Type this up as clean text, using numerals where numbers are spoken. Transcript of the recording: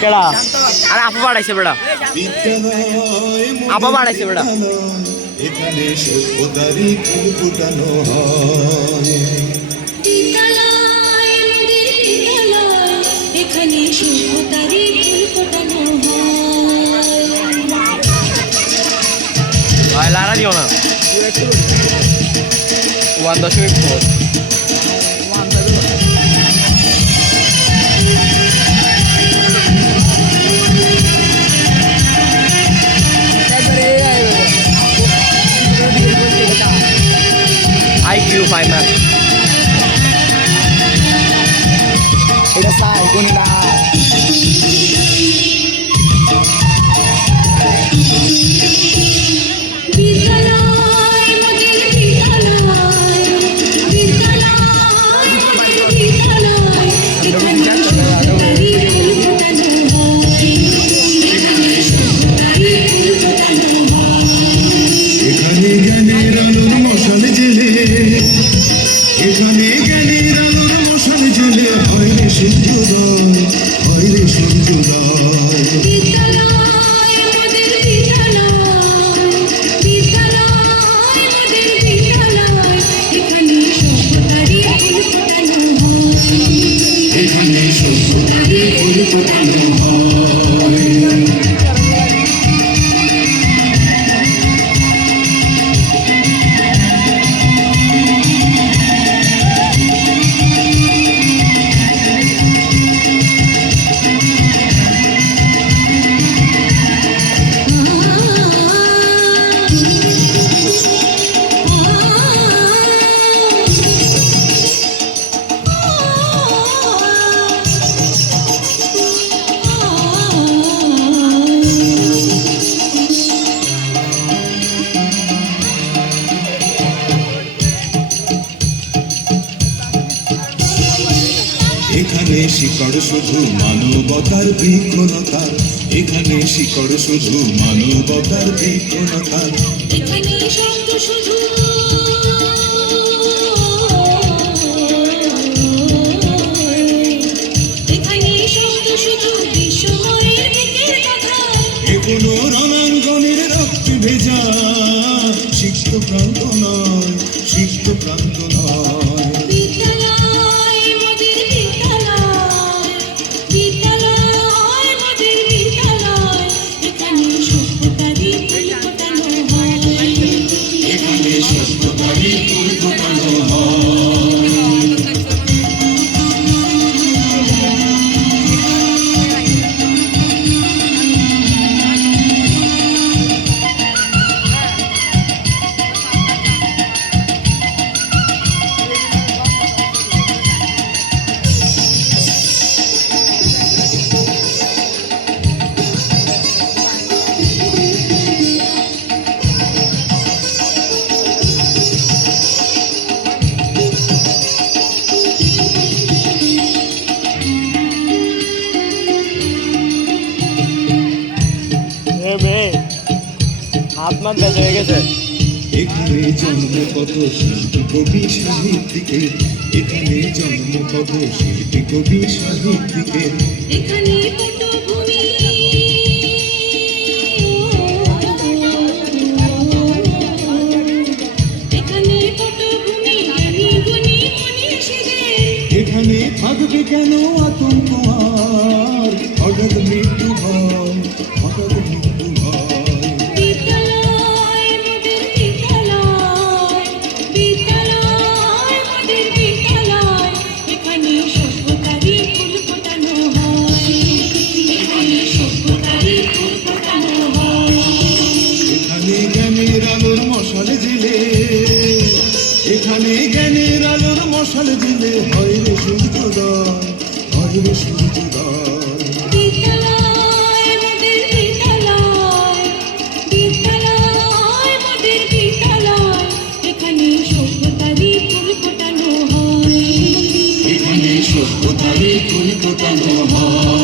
কেডা আরে আপা বাড়াইছে বেড়া আপা বাড়াইছে বেড়া এখানে সভ্যতারই ফুল ফোটানো হয় এখানে সভ্যতারই ফুল ফোটানো হয় লারা দিও না 1.4 IQ 5 man. এটা সাই কোন না বিদ্যালয় মোদের বিদ্যালয় বিদ্যালয় বিদ্যালয় এখানে সভ্যতারই ফুল ফোটানো হয় এখানে জ্ঞানের আলোর মশাল জেলে এখানে জ্ঞানের আলোর মশাল জেলে হয় রে সূর্যোদয় হয় রে সূর্যোদয় বিদ্যালয় মোদের বিদ্যালয় বিদ্যালয় মোদের বিদ্যালয় এখানে সভ্যতারই ফুল ফোটানো হয় এখানে সভ্যতারই ফুল ফোটানো হয় এখানে শিকড় শুধু মানবতার বিকলতার এখানে শিকড় শুধু মানবতার বিকলতার এখানে শব্দ শুধু এখানে শব্দ শুধু বিস্ময়ের দিকের কথা এখনো রণাঙ্গনের রক্ত ভেজা সিক্ত প্রান্ত নয় সিক্ত প্রান্ত নয় হাত ব্যথা হয়ে গেছে এখানে জন্ম কত শিল্পী কবি সাহিত্যিকের এখানে জন্ম কত শিল্পী কবি সাহিত্যিকের এখানে পটভূমি এখানে পটভূমি জ্ঞানী গুণী মনীষীদের এখানে থাকবে কেন আতঙ্ক আর হঠাৎ মৃত্যু ভয় হঠাৎ মৃত্যু ভয় এখানে জ্ঞানের আলোর মশাল দিলে হয় রে সূর্যোদয় হয় রে সূর্যোদয় বিদ্যালয় মোদের বিদ্যালয় বিদ্যালয় মোদের বিদ্যালয় এখানে সভ্যতারই ফুল ফোটানো হয় এখানে সভ্যতারই ফুল ফোটানো হয়